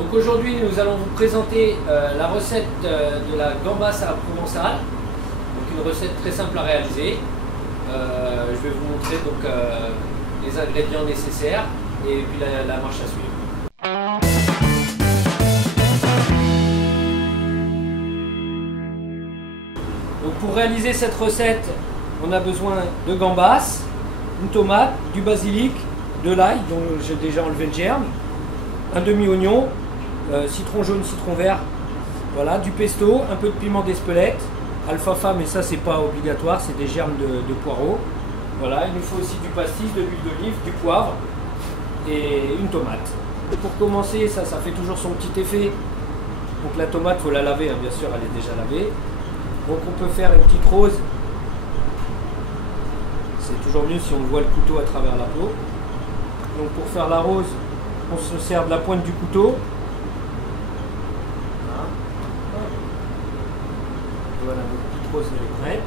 Donc aujourd'hui nous allons vous présenter la recette de la gambasse à la provençale. Donc une recette très simple à réaliser. Je vais vous montrer donc les ingrédients nécessaires et puis la marche à suivre. Donc pour réaliser cette recette, on a besoin de gambas, une tomate, du basilic, de l'ail dont j'ai déjà enlevé le germe, un demi-oignon, citron jaune, citron vert, voilà, du pesto, un peu de piment d'Espelette, alfalfa, mais ça c'est pas obligatoire, c'est des germes de poireaux. Voilà, il nous faut aussi du pastis, de l'huile d'olive, du poivre et une tomate. Pour commencer, ça fait toujours son petit effet. Donc la tomate, il faut la laver, hein, bien sûr, elle est déjà lavée. Donc on peut faire une petite rose. C'est toujours mieux si on voit le couteau à travers la peau. Donc pour faire la rose, on se sert de la pointe du couteau. Voilà, notre petite rose elle est prête.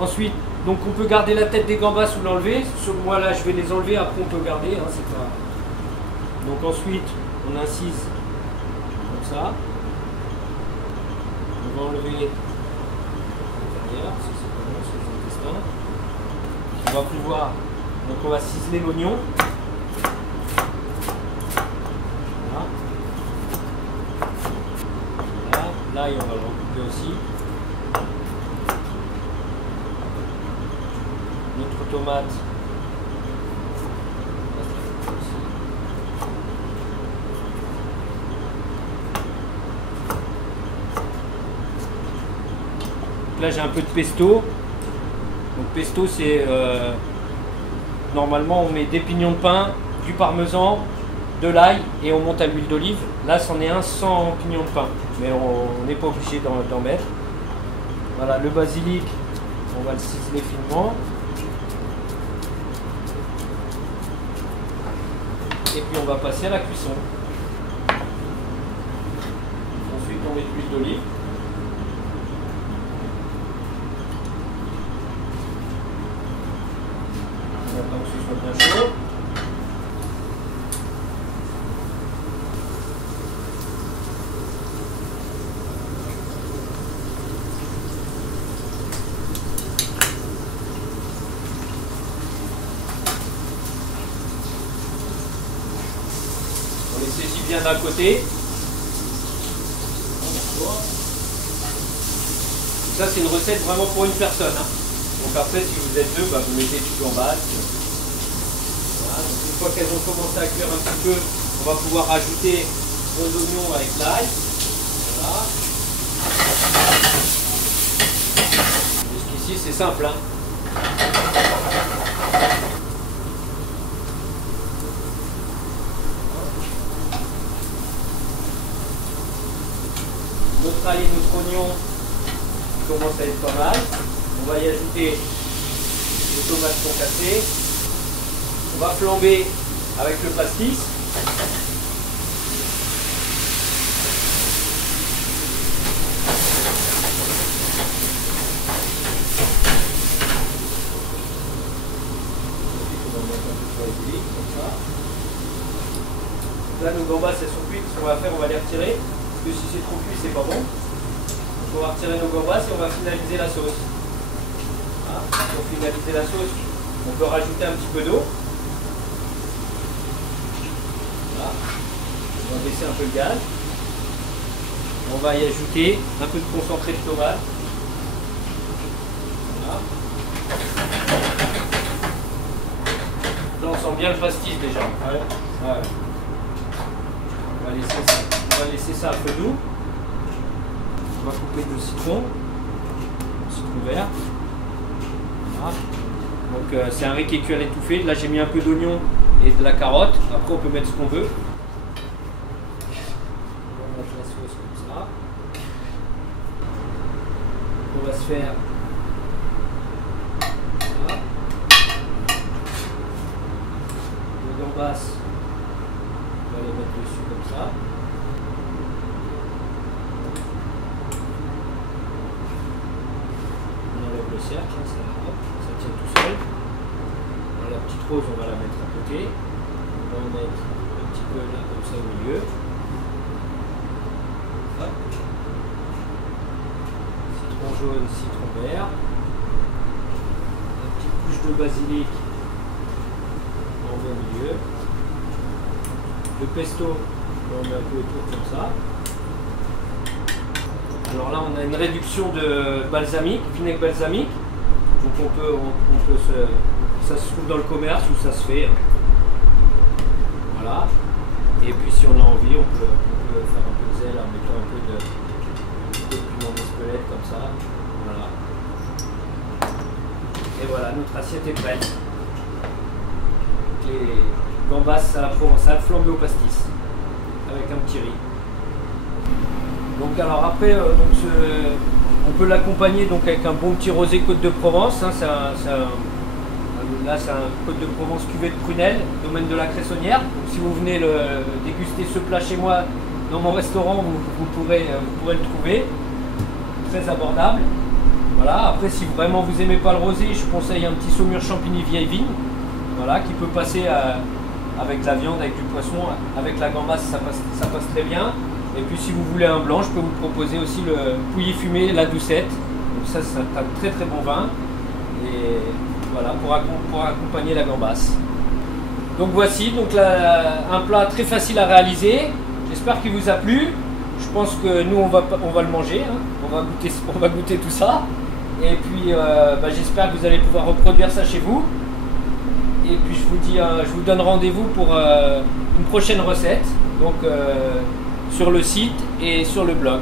Ensuite, donc on peut garder la tête des gambas ou l'enlever. Moi là, je vais les enlever. Après, on peut garder. Hein, c'est pas... Donc ensuite, on incise comme ça. On va enlever l'intérieur, ça c'est pas bon, c'est les intestins. On va pouvoir, donc on va ciseler l'oignon. Voilà. Voilà. Là, et on va le recouper aussi. Notre tomate. Là j'ai un peu de pesto. Donc pesto c'est normalement on met des pignons de pain, du parmesan, de l'ail et on monte à l'huile d'olive. Là c'en est un sans pignons de pain, mais on n'est pas obligé d'en mettre. Voilà, le basilic, on va le ciseler finement. Et puis on va passer à la cuisson. Ensuite on met de l'huile d'olive. On attend que ce soit bien chaud. On les saisit bien d'un côté. Ça c'est une recette vraiment pour une personne. Hein. Donc après si vous êtes deux, vous mettez du gambas. Voilà. Donc une fois qu'elles ont commencé à cuire un petit peu, on va pouvoir rajouter nos oignons avec l'ail. Voilà. Jusqu'ici c'est simple. Hein. Notre ail et notre oignon commence à être pas mal. On va y ajouter les tomates concassées. On va flamber avec le pastis. Là nos gambas elles sont cuites, ce qu'on va faire, on va les retirer. Parce que si c'est trop cuit, c'est pas bon. Donc on va retirer nos gambas et on va finaliser la sauce. Voilà. Pour finaliser la sauce, on peut rajouter un petit peu d'eau. Voilà. On va baisser un peu le gaz. On va y ajouter un peu de concentré de tomate. Voilà. Là on sent bien le pastis déjà. Ouais. Ouais. On va laisser ça à feu doux. On va couper du citron vert. Voilà. Donc c'est un riz qui est cuit à l'étouffée. Là j'ai mis un peu d'oignon et de la carotte. Après on peut mettre ce qu'on veut. On va mettre la sauce comme ça. On va se faire. Voilà. Le gambas. On va les mettre dessus comme ça. On enlève le cercle, ça tient tout seul. La petite rose, on va la mettre à côté. On va en mettre un petit peu là, comme ça au milieu. jaune, citron vert. Une petite couche de basilic en beau milieu. Le pesto, on met un peu autour comme ça. Alors là, on a une réduction de balsamique, vinaigre balsamique. Donc ça se trouve dans le commerce où ça se fait. Voilà. Et puis si on a envie, on peut faire un peu de zèle en mettant un peu de piment d'Espelette comme ça. Voilà. Et voilà, notre assiette est prête. Les gambas à la provençale flambées au pastis avec un petit riz. Donc alors après, on peut l'accompagner donc avec un bon petit rosé Côte de Provence. Hein, là c'est un Côte de Provence cuvée de prunelle, domaine de la Cressonnière. Donc si vous venez déguster ce plat chez moi dans mon restaurant, vous pourrez le trouver. Très abordable. Voilà. Après si vraiment vous n'aimez pas le rosé, je conseille un petit saumur champigny vieille vigne. Voilà, qui peut passer avec de la viande, avec du poisson, avec la gambasse, ça passe très bien. Et puis si vous voulez un blanc, je peux vous proposer aussi le pouilly fumé, la doucette. Donc ça, c'est un très très bon vin. Et voilà, pour accompagner la gambasse. Donc voici donc un plat très facile à réaliser. J'espère qu'il vous a plu. Je pense que nous on va le manger. Hein. On va goûter tout ça. Et puis j'espère que vous allez pouvoir reproduire ça chez vous. Et puis je vous donne rendez-vous pour une prochaine recette. Donc sur le site et sur le blog.